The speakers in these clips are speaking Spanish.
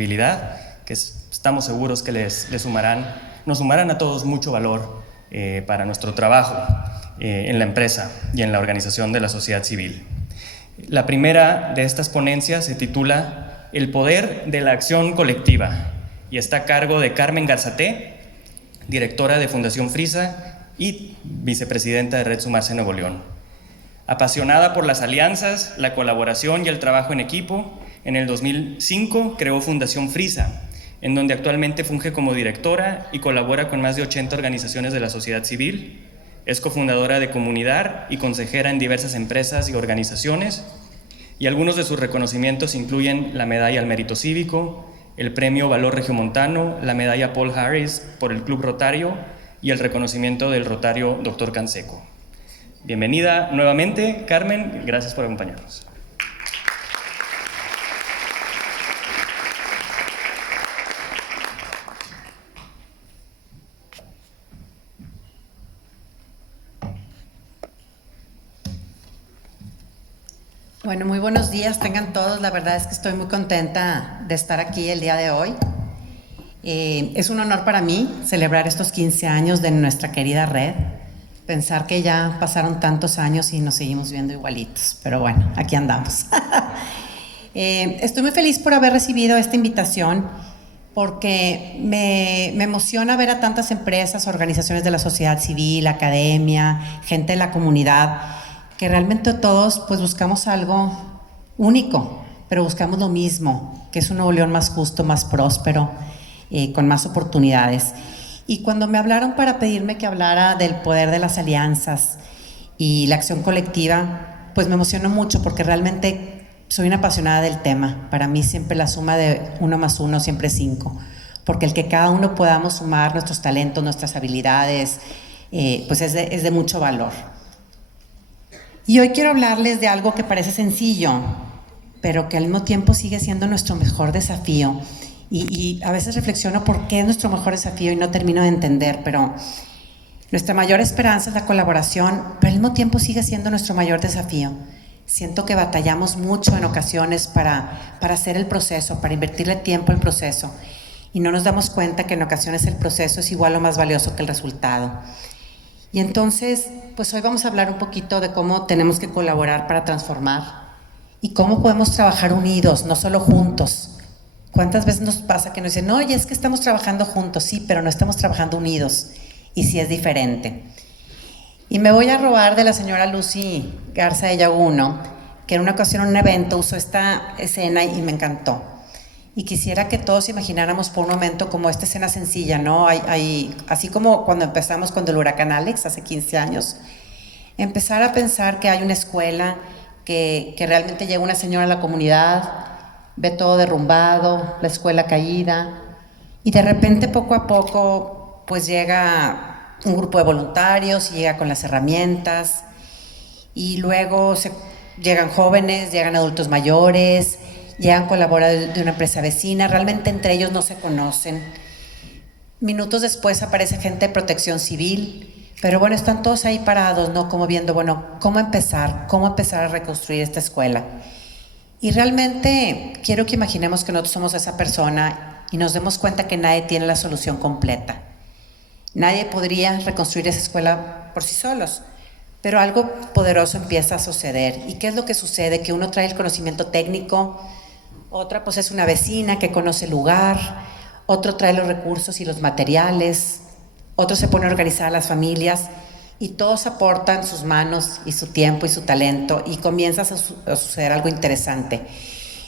sostenibilidad, que estamos seguros que nos sumarán a todos mucho valor para nuestro trabajo en la empresa y en la organización de la sociedad civil. La primera de estas ponencias se titula El poder de la acción colectiva y está a cargo de Carmen Garzaté, directora de Fundación Frisa y vicepresidenta de Red Sumarse Nuevo León. Apasionada por las alianzas, la colaboración y el trabajo en equipo, en el 2005 creó Fundación Frisa, en donde actualmente funge como directora y colabora con más de 80 organizaciones de la sociedad civil. Es cofundadora de Comunidad y consejera en diversas empresas y organizaciones, y algunos de sus reconocimientos incluyen la Medalla al Mérito Cívico, el Premio Valor Regiomontano, la Medalla Paul Harris por el Club Rotario y el reconocimiento del Rotario Dr. Canseco. Bienvenida nuevamente, Carmen, gracias por acompañarnos. Bueno, muy buenos días, tengan todos. La verdad es que estoy muy contenta de estar aquí el día de hoy. Es un honor para mí celebrar estos 15 años de nuestra querida red. Pensar que ya pasaron tantos años y nos seguimos viendo igualitos, pero bueno, aquí andamos. Estoy muy feliz por haber recibido esta invitación porque me emociona ver a tantas empresas, organizaciones de la sociedad civil, academia, gente de la comunidad, que realmente todos pues buscamos algo único, pero buscamos lo mismo, que es un Nuevo León más justo, más próspero, con más oportunidades. Y cuando me hablaron para pedirme que hablara del poder de las alianzas y la acción colectiva, pues me emocionó mucho porque realmente soy una apasionada del tema. Para mí siempre la suma de 1 más 1 siempre es 5, porque el que cada uno podamos sumar nuestros talentos, nuestras habilidades, pues es de mucho valor. Y hoy quiero hablarles de algo que parece sencillo, pero que al mismo tiempo sigue siendo nuestro mejor desafío. Y a veces reflexiono por qué es nuestro mejor desafío y no termino de entender, pero nuestra mayor esperanza es la colaboración, pero al mismo tiempo sigue siendo nuestro mayor desafío. Siento que batallamos mucho en ocasiones para hacer el proceso, para invertirle tiempo al proceso, y no nos damos cuenta que en ocasiones el proceso es igual o más valioso que el resultado. Y entonces, pues hoy vamos a hablar un poquito de cómo tenemos que colaborar para transformar y cómo podemos trabajar unidos, no solo juntos. ¿Cuántas veces nos pasa que nos dicen, oye, es que estamos trabajando juntos? Sí, pero no estamos trabajando unidos, y sí es diferente. Y me voy a robar de la señora Lucy Garza de Yaguno, que en una ocasión en un evento usó esta escena y me encantó. Y quisiera que todos imagináramos por un momento como esta escena sencilla, ¿no? Así como cuando empezamos con el huracán Alex hace 15 años, empezar a pensar que hay una escuela, que realmente llega una señora a la comunidad, ve todo derrumbado, la escuela caída, y de repente poco a poco pues llega un grupo de voluntarios y llega con las herramientas, y luego llegan jóvenes, llegan adultos mayores, llegan colaboradores de una empresa vecina, realmente entre ellos no se conocen. Minutos después aparece gente de protección civil, pero bueno, están todos ahí parados, ¿no? Como viendo, bueno, ¿cómo empezar a reconstruir esta escuela? Y realmente quiero que imaginemos que nosotros somos esa persona y nos demos cuenta que nadie tiene la solución completa. Nadie podría reconstruir esa escuela por sí solos, pero algo poderoso empieza a suceder. ¿Y qué es lo que sucede? Que uno trae el conocimiento técnico, otra pues es una vecina que conoce el lugar, otro trae los recursos y los materiales, otro se pone a organizar a las familias, y todos aportan sus manos y su tiempo y su talento, y comienza a suceder algo interesante.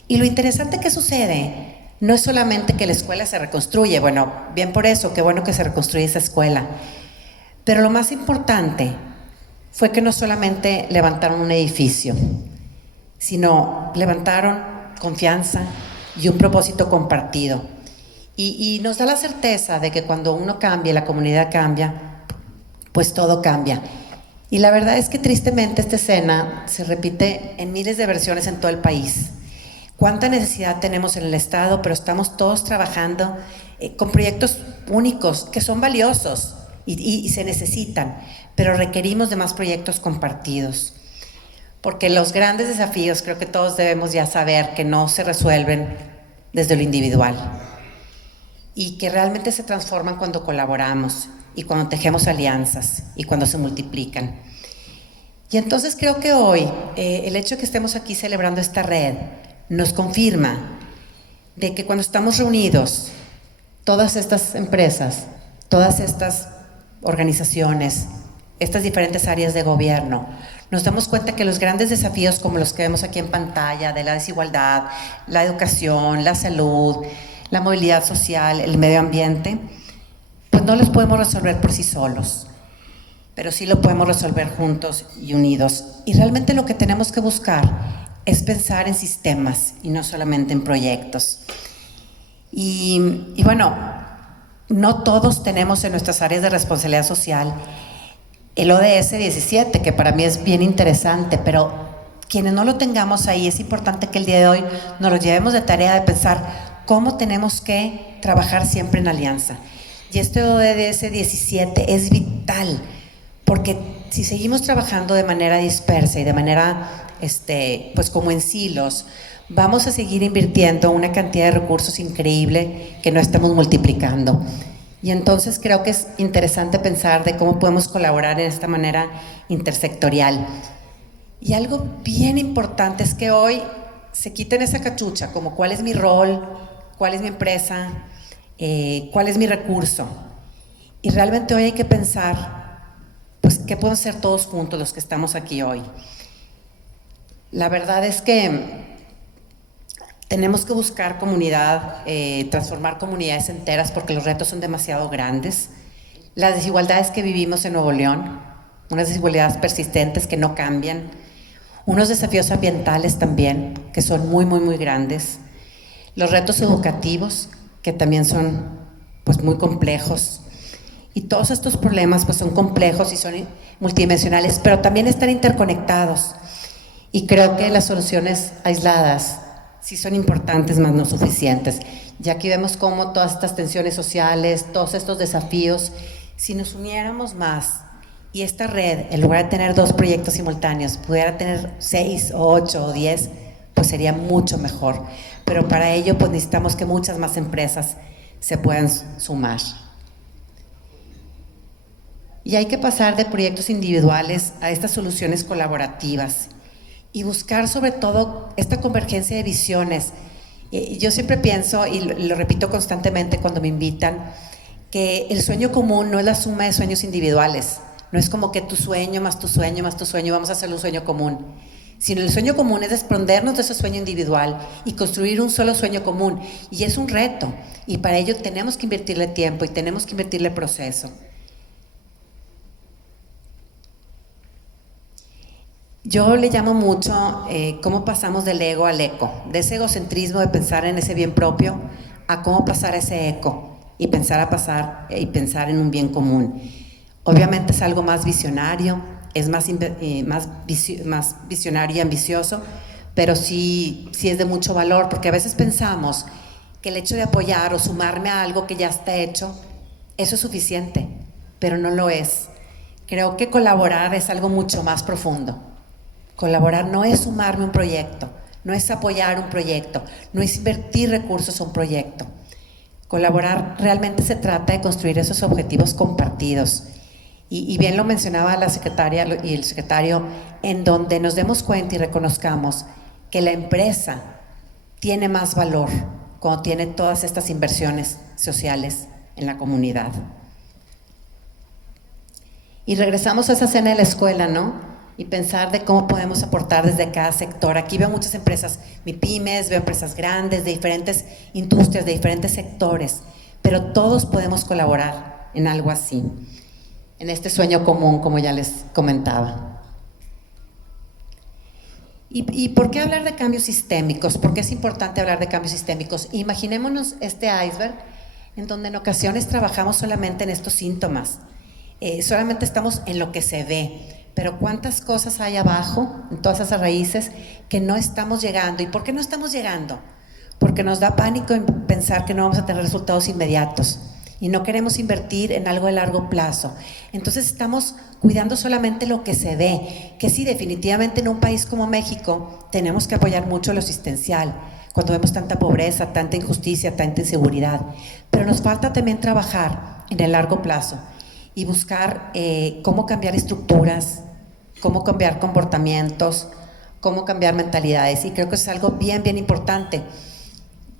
Y lo interesante que sucede no es solamente que la escuela se reconstruye, bueno, bien por eso, qué bueno que se reconstruye esa escuela, pero lo más importante fue que no solamente levantaron un edificio, sino levantaron confianza y un propósito compartido. Y nos da la certeza de que cuando uno cambia, la comunidad cambia, pues todo cambia. Y la verdad es que tristemente esta escena se repite en miles de versiones en todo el país. ¿Cuánta necesidad tenemos en el Estado? Pero estamos todos trabajando con proyectos únicos que son valiosos y se necesitan, pero requerimos de más proyectos compartidos. Porque los grandes desafíos, creo que todos debemos ya saber que no se resuelven desde lo individual y que realmente se transforman cuando colaboramos y cuando tejemos alianzas y cuando se multiplican. Y entonces creo que hoy el hecho de que estemos aquí celebrando esta red nos confirma de que cuando estamos reunidos, todas estas empresas, todas estas organizaciones, estas diferentes áreas de gobierno, nos damos cuenta que los grandes desafíos como los que vemos aquí en pantalla, de la desigualdad, la educación, la salud, la movilidad social, el medio ambiente, pues no los podemos resolver por sí solos, pero sí lo podemos resolver juntos y unidos. Y realmente lo que tenemos que buscar es pensar en sistemas y no solamente en proyectos. Y bueno, no todos tenemos en nuestras áreas de responsabilidad social el ODS 17, que para mí es bien interesante, pero quienes no lo tengamos ahí, es importante que el día de hoy nos lo llevemos de tarea de pensar cómo tenemos que trabajar siempre en alianza. Y este ODS 17 es vital, porque si seguimos trabajando de manera dispersa y de manera, pues como en silos, vamos a seguir invirtiendo una cantidad de recursos increíble que no estamos multiplicando. Y entonces creo que es interesante pensar de cómo podemos colaborar de esta manera intersectorial. Y algo bien importante es que hoy se quiten esa cachucha, como cuál es mi rol, cuál es mi empresa, cuál es mi recurso. Y realmente hoy hay que pensar, pues, ¿qué podemos hacer todos juntos los que estamos aquí hoy? La verdad es que tenemos que buscar comunidad, transformar comunidades enteras porque los retos son demasiado grandes. Las desigualdades que vivimos en Nuevo León, unas desigualdades persistentes que no cambian, unos desafíos ambientales también que son muy, muy, muy grandes, los retos educativos que también son pues muy complejos, y todos estos problemas pues son complejos y son multidimensionales, pero también están interconectados, y creo que las soluciones aisladas sí son importantes, más no suficientes. Y aquí vemos cómo todas estas tensiones sociales, todos estos desafíos, si nos uniéramos más y esta red, en lugar de tener 2 proyectos simultáneos, pudiera tener 6 o 8 o 10, pues sería mucho mejor. Pero para ello pues necesitamos que muchas más empresas se puedan sumar. Y hay que pasar de proyectos individuales a estas soluciones colaborativas y buscar sobre todo esta convergencia de visiones. Yo siempre pienso, y lo repito constantemente cuando me invitan, que el sueño común no es la suma de sueños individuales, no es como que tu sueño más tu sueño más tu sueño, vamos a hacer un sueño común, sino el sueño común es desprendernos de ese sueño individual y construir un solo sueño común, y es un reto, y para ello tenemos que invertirle tiempo y tenemos que invertirle proceso. Yo le llamo mucho cómo pasamos del ego al eco, de ese egocentrismo de pensar en ese bien propio a cómo pasar a ese eco y pensar en un bien común. Obviamente es algo más visionario, es más visionario y ambicioso, pero sí es de mucho valor, porque a veces pensamos que el hecho de apoyar o sumarme a algo que ya está hecho, eso es suficiente, pero no lo es. Creo que colaborar es algo mucho más profundo. Colaborar no es sumarme a un proyecto, no es apoyar un proyecto, no es invertir recursos a un proyecto. Colaborar realmente se trata de construir esos objetivos compartidos. Y bien lo mencionaba la secretaria y el secretario, en donde nos demos cuenta y reconozcamos que la empresa tiene más valor cuando tiene todas estas inversiones sociales en la comunidad. Y regresamos a esa escena de la escuela, ¿no? Y pensar de cómo podemos aportar desde cada sector. Aquí veo muchas empresas, MIPYMES, veo empresas grandes de diferentes industrias, de diferentes sectores, pero todos podemos colaborar en algo así, en este sueño común, como ya les comentaba. ¿Y por qué hablar de cambios sistémicos? ¿Por qué es importante hablar de cambios sistémicos? Imaginémonos este iceberg en donde en ocasiones trabajamos solamente en estos síntomas, solamente estamos en lo que se ve. Pero ¿cuántas cosas hay abajo, en todas esas raíces, que no estamos llegando? ¿Y por qué no estamos llegando? Porque nos da pánico en pensar que no vamos a tener resultados inmediatos y no queremos invertir en algo de largo plazo. Entonces estamos cuidando solamente lo que se ve, que sí, definitivamente en un país como México tenemos que apoyar mucho lo asistencial. cuando vemos tanta pobreza, tanta injusticia, tanta inseguridad. Pero nos falta también trabajar en el largo plazo y buscar cómo cambiar estructuras, cómo cambiar comportamientos, cómo cambiar mentalidades. Y creo que eso es algo bien, bien importante.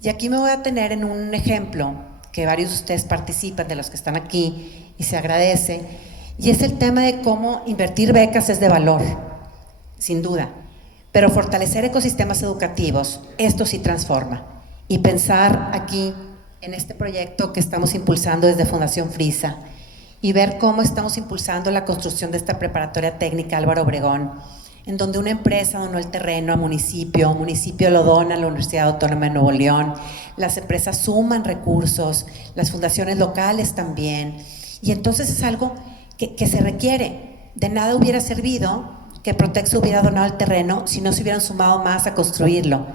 Y aquí me voy a tener en un ejemplo que varios de ustedes participan, de los que están aquí, y se agradece, y es el tema de cómo invertir becas es de valor, sin duda, pero fortalecer ecosistemas educativos, esto sí transforma. Y pensar aquí en este proyecto que estamos impulsando desde Fundación Frisa y ver cómo estamos impulsando la construcción de esta preparatoria técnica Álvaro Obregón, en donde una empresa donó el terreno a municipio lo dona a la Universidad Autónoma de Nuevo León, las empresas suman recursos, las fundaciones locales también, y entonces es algo que se requiere. De nada hubiera servido que Protexo hubiera donado el terreno si no se hubieran sumado más a construirlo.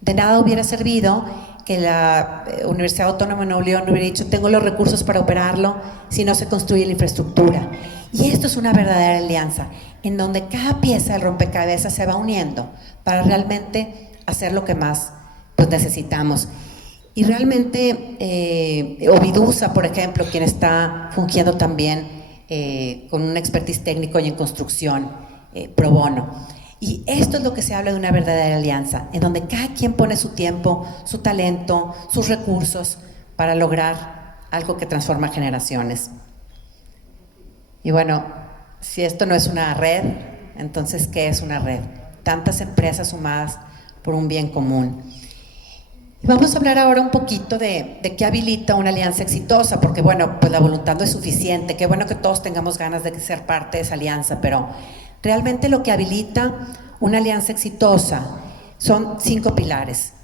De nada hubiera servido que la Universidad Autónoma de Nuevo León hubiera dicho tengo los recursos para operarlo si no se construye la infraestructura. Y esto es una verdadera alianza, en donde cada pieza del rompecabezas se va uniendo para realmente hacer lo que más pues, necesitamos. Y realmente Ovidusa, por ejemplo, quien está fungiendo también con un expertise técnico y en construcción pro bono. Y esto es lo que se habla de una verdadera alianza, en donde cada quien pone su tiempo, su talento, sus recursos para lograr algo que transforma generaciones. Y bueno, si esto no es una red, entonces ¿qué es una red? Tantas empresas sumadas por un bien común. Y vamos a hablar ahora un poquito de qué habilita una alianza exitosa, porque bueno, pues la voluntad no es suficiente, qué bueno que todos tengamos ganas de ser parte de esa alianza, pero realmente lo que habilita una alianza exitosa son 5 pilares.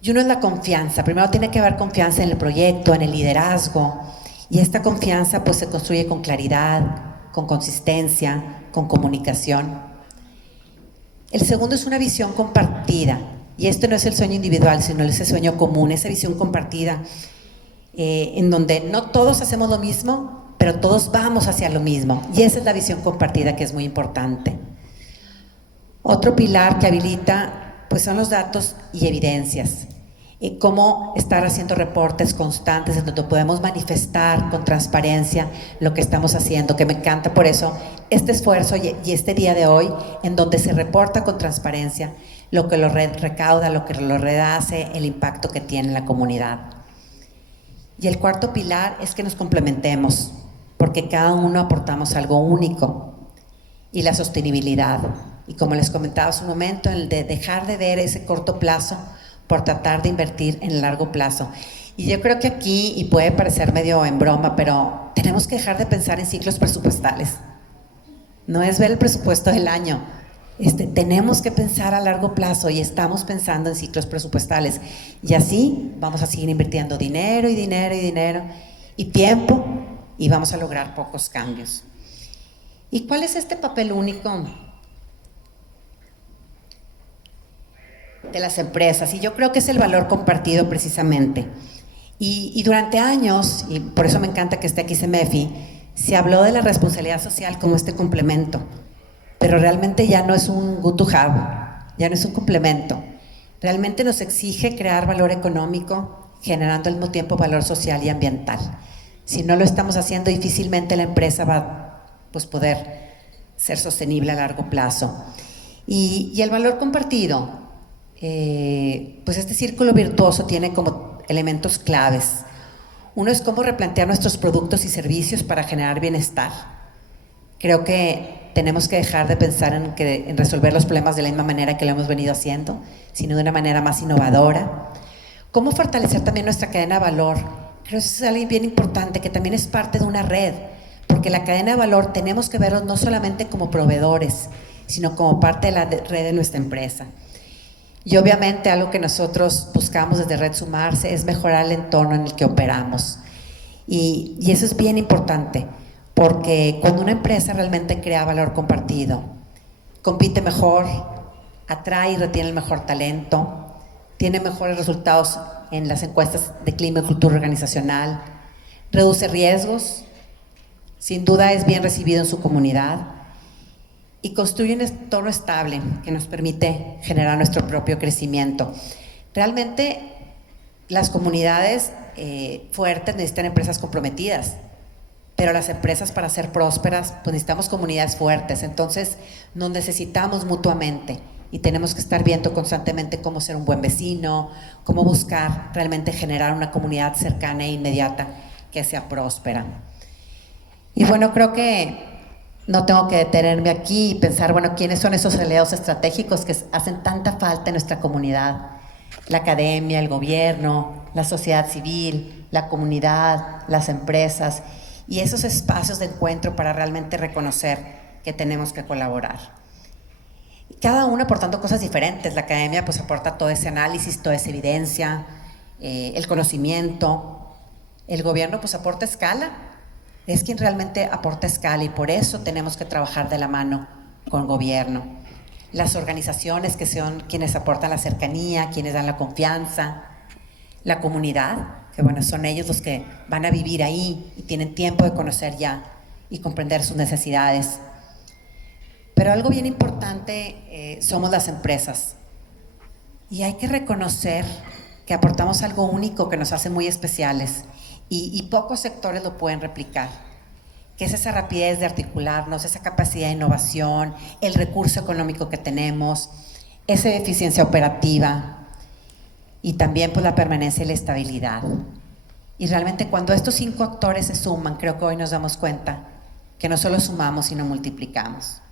Y uno es la confianza. Primero tiene que haber confianza en el proyecto, en el liderazgo, y esta confianza pues se construye con claridad, con consistencia, con comunicación. El segundo es una visión compartida, y esto no es el sueño individual, sino ese sueño común, esa visión compartida, en donde no todos hacemos lo mismo, pero todos vamos hacia lo mismo, y esa es la visión compartida que es muy importante. Otro pilar que habilita pues son los datos y evidencias, y cómo estar haciendo reportes constantes en donde podemos manifestar con transparencia lo que estamos haciendo, que me encanta por eso este esfuerzo y este día de hoy, en donde se reporta con transparencia lo que la red recauda, lo que la red hace, el impacto que tiene en la comunidad. Y el cuarto pilar es que nos complementemos, porque cada uno aportamos algo único. Y la sostenibilidad, y como les comentaba hace un momento, el de dejar de ver ese corto plazo por tratar de invertir en el largo plazo. Y yo creo que aquí, y puede parecer medio en broma, pero tenemos que dejar de pensar en ciclos presupuestales. No es ver el presupuesto del año. Tenemos que pensar a largo plazo y estamos pensando en ciclos presupuestales. Y así vamos a seguir invirtiendo dinero y dinero y dinero y tiempo y vamos a lograr pocos cambios. ¿Y cuál es este papel único de las empresas? Y yo creo que es el valor compartido precisamente. Y durante años, y por eso me encanta que esté aquí CEMEFI, se habló de la responsabilidad social como este complemento, pero realmente ya no es un good to have, ya no es un complemento. Realmente nos exige crear valor económico, generando al mismo tiempo valor social y ambiental. Si no lo estamos haciendo, difícilmente la empresa va a poder ser sostenible a largo plazo. Y el valor compartido, pues este círculo virtuoso tiene como elementos claves. Uno es cómo replantear nuestros productos y servicios para generar bienestar. Creo que tenemos que dejar de pensar en resolver los problemas de la misma manera que lo hemos venido haciendo, sino de una manera más innovadora. Cómo fortalecer también nuestra cadena de valor. Creo que eso es algo bien importante, que también es parte de una red, porque la cadena de valor tenemos que verlos no solamente como proveedores, sino como parte de la red de nuestra empresa. Y obviamente algo que nosotros buscamos desde Red Sumarse es mejorar el entorno en el que operamos. Y eso es bien importante, porque cuando una empresa realmente crea valor compartido, compite mejor, atrae y retiene el mejor talento, tiene mejores resultados en las encuestas de clima y cultura organizacional, reduce riesgos, sin duda es bien recibido en su comunidad y construye un entorno estable que nos permite generar nuestro propio crecimiento. Realmente las comunidades fuertes necesitan empresas comprometidas, pero las empresas, para ser prósperas, pues necesitamos comunidades fuertes. Entonces nos necesitamos mutuamente y tenemos que estar viendo constantemente cómo ser un buen vecino, cómo buscar realmente generar una comunidad cercana e inmediata que sea próspera. Y bueno, creo que no tengo que detenerme aquí y pensar, bueno, ¿quiénes son esos aliados estratégicos que hacen tanta falta en nuestra comunidad? La academia, el gobierno, la sociedad civil, la comunidad, las empresas y esos espacios de encuentro para realmente reconocer que tenemos que colaborar. Cada uno aportando cosas diferentes. La academia pues aporta todo ese análisis, toda esa evidencia, el conocimiento. El gobierno pues aporta escala, es quien realmente aporta escala y por eso tenemos que trabajar de la mano con el gobierno. Las organizaciones que son quienes aportan la cercanía, quienes dan la confianza, la comunidad, que bueno, son ellos los que van a vivir ahí y tienen tiempo de conocer ya y comprender sus necesidades. Pero algo bien importante somos las empresas y hay que reconocer que aportamos algo único que nos hace muy especiales y pocos sectores lo pueden replicar, que es esa rapidez de articularnos, esa capacidad de innovación, el recurso económico que tenemos, esa eficiencia operativa y también pues la permanencia y la estabilidad. Y realmente cuando estos 5 actores se suman, creo que hoy nos damos cuenta que no solo sumamos, sino multiplicamos.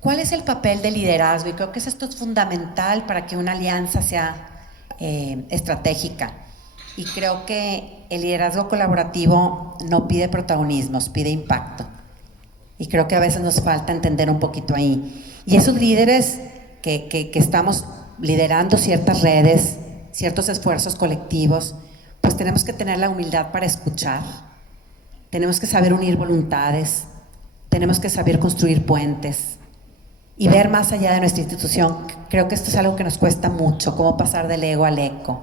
¿Cuál es el papel del liderazgo? Y creo que esto es fundamental para que una alianza sea estratégica. Y creo que el liderazgo colaborativo no pide protagonismos, pide impacto. Y creo que a veces nos falta entender un poquito ahí. Y esos líderes que estamos liderando ciertas redes, ciertos esfuerzos colectivos, pues tenemos que tener la humildad para escuchar, tenemos que saber unir voluntades, tenemos que saber construir puentes y ver más allá de nuestra institución. Creo que esto es algo que nos cuesta mucho, cómo pasar del ego al eco,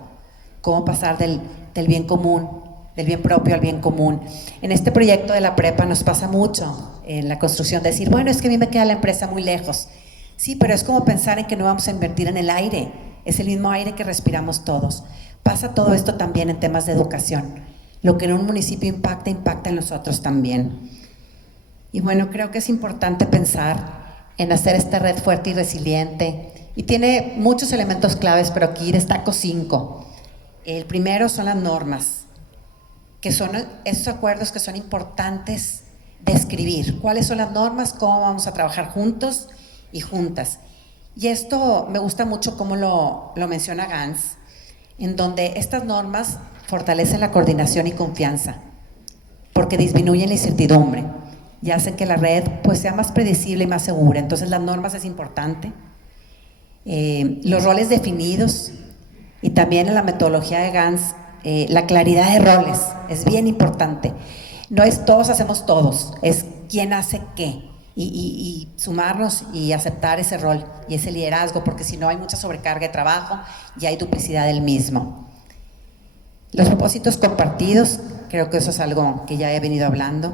cómo pasar del bien común, del bien propio al bien común. En este proyecto de la prepa nos pasa mucho en la construcción de decir, bueno, es que a mí me queda la empresa muy lejos. Sí, pero es como pensar en que no vamos a invertir en el aire, es el mismo aire que respiramos todos. Pasa todo esto también en temas de educación. Lo que en un municipio impacta, impacta en los otros también. Y bueno, creo que es importante pensar en hacer esta red fuerte y resiliente. Y tiene muchos elementos claves, pero aquí destaco 5. El primero son las normas, que son esos acuerdos que son importantes de escribir. ¿Cuáles son las normas? ¿Cómo vamos a trabajar juntos y juntas? Y esto me gusta mucho cómo lo menciona Gans, en donde estas normas fortalecen la coordinación y confianza, porque disminuyen la incertidumbre y hacen que la red pues sea más predecible y más segura. Entonces las normas es importante. Los roles definidos y también en la metodología de Gans, la claridad de roles es bien importante. No es todos hacemos todos, es quién hace qué. Y sumarnos y aceptar ese rol y ese liderazgo, porque si no hay mucha sobrecarga de trabajo y hay duplicidad del mismo. Los propósitos compartidos, creo que eso es algo que ya he venido hablando.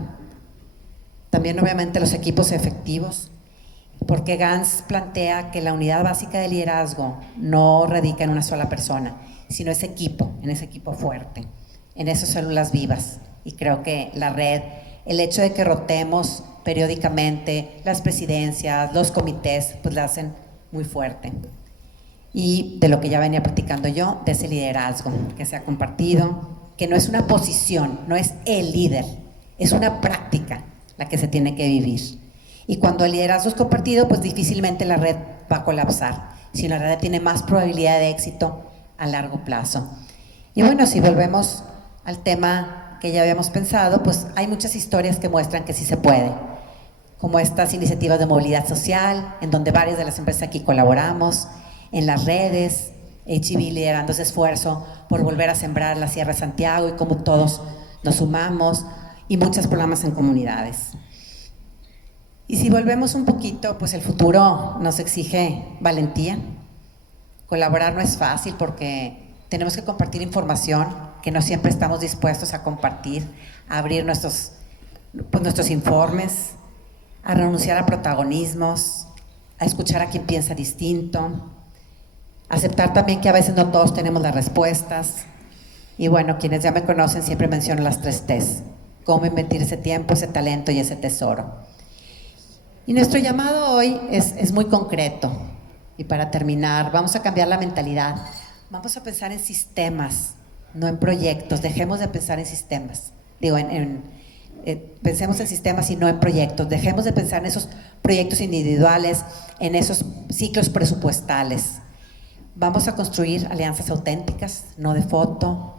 También obviamente los equipos efectivos, porque Gans plantea que la unidad básica de liderazgo no radica en una sola persona, sino ese equipo, en ese equipo fuerte, en esas células vivas. Y creo que la red, el hecho de que rotemos periódicamente las presidencias, los comités, pues la hacen muy fuerte. Y de lo que ya venía practicando yo, de ese liderazgo que se ha compartido, que no es una posición, no es el líder, es una práctica la que se tiene que vivir. Y cuando el liderazgo es compartido, pues difícilmente la red va a colapsar, sino la red tiene más probabilidad de éxito a largo plazo. Y bueno, si volvemos al tema que ya habíamos pensado, pues hay muchas historias que muestran que sí se puede, como estas iniciativas de movilidad social, en donde varias de las empresas aquí colaboramos, en las redes, HEB liderando ese esfuerzo por volver a sembrar la Sierra de Santiago y cómo todos nos sumamos, y muchos programas en comunidades. Y si volvemos un poquito, pues el futuro nos exige valentía. Colaborar no es fácil porque tenemos que compartir información que no siempre estamos dispuestos a compartir, a abrir nuestros informes, a renunciar a protagonismos, a escuchar a quien piensa distinto. Aceptar también que a veces no todos tenemos las respuestas. Y bueno, quienes ya me conocen siempre menciono las 3 T's. Cómo invertir ese tiempo, ese talento y ese tesoro. Y nuestro llamado hoy es muy concreto. Y para terminar, vamos a cambiar la mentalidad. Vamos a pensar en sistemas, no en proyectos. Dejemos de pensar en sistemas. Pensemos en sistemas y no en proyectos. Dejemos de pensar en esos proyectos individuales, en esos ciclos presupuestales. Vamos a construir alianzas auténticas, no de foto,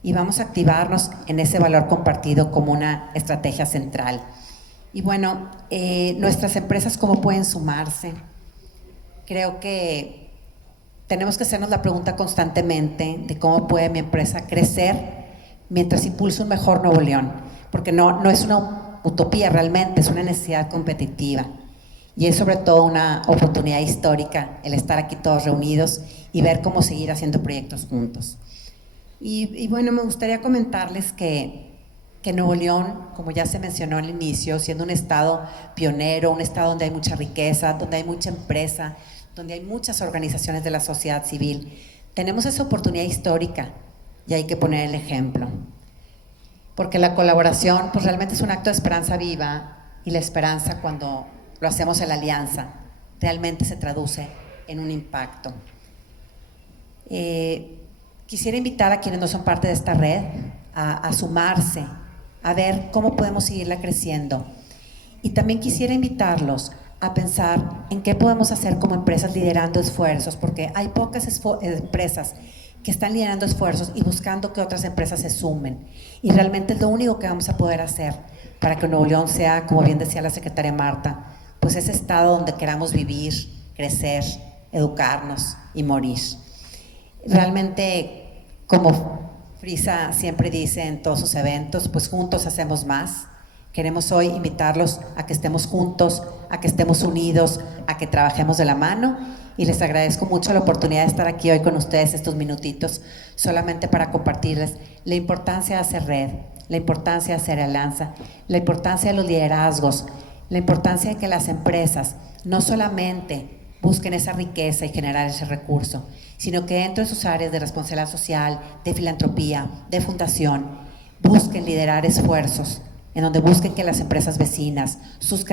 y vamos a activarnos en ese valor compartido como una estrategia central. Y bueno, nuestras empresas, ¿cómo pueden sumarse? Creo que tenemos que hacernos la pregunta constantemente de cómo puede mi empresa crecer mientras impulsa un mejor Nuevo León, porque no es una utopía realmente, es una necesidad competitiva. Y es sobre todo una oportunidad histórica el estar aquí todos reunidos y ver cómo seguir haciendo proyectos juntos. Y bueno, me gustaría comentarles que Nuevo León, como ya se mencionó al inicio, siendo un estado pionero, un estado donde hay mucha riqueza, donde hay mucha empresa, donde hay muchas organizaciones de la sociedad civil, tenemos esa oportunidad histórica y hay que poner el ejemplo. Porque la colaboración pues realmente es un acto de esperanza viva, y la esperanza, cuando lo hacemos en la alianza, realmente se traduce en un impacto. Quisiera invitar a quienes no son parte de esta red a sumarse, a ver cómo podemos seguirla creciendo. Y también quisiera invitarlos a pensar en qué podemos hacer como empresas liderando esfuerzos, porque hay pocas empresas que están liderando esfuerzos y buscando que otras empresas se sumen. Y realmente es lo único que vamos a poder hacer para que Nuevo León sea, como bien decía la secretaria Marta, pues ese estado donde queramos vivir, crecer, educarnos y morir. Realmente, como Frisa siempre dice en todos sus eventos, pues juntos hacemos más. Queremos hoy invitarlos a que estemos juntos, a que estemos unidos, a que trabajemos de la mano, y les agradezco mucho la oportunidad de estar aquí hoy con ustedes estos minutitos, solamente para compartirles la importancia de hacer red, la importancia de hacer alianza, la importancia de los liderazgos, la importancia de que las empresas no solamente busquen esa riqueza y generar ese recurso, sino que dentro de sus áreas de responsabilidad social, de filantropía, de fundación, busquen liderar esfuerzos en donde busquen que las empresas vecinas, sus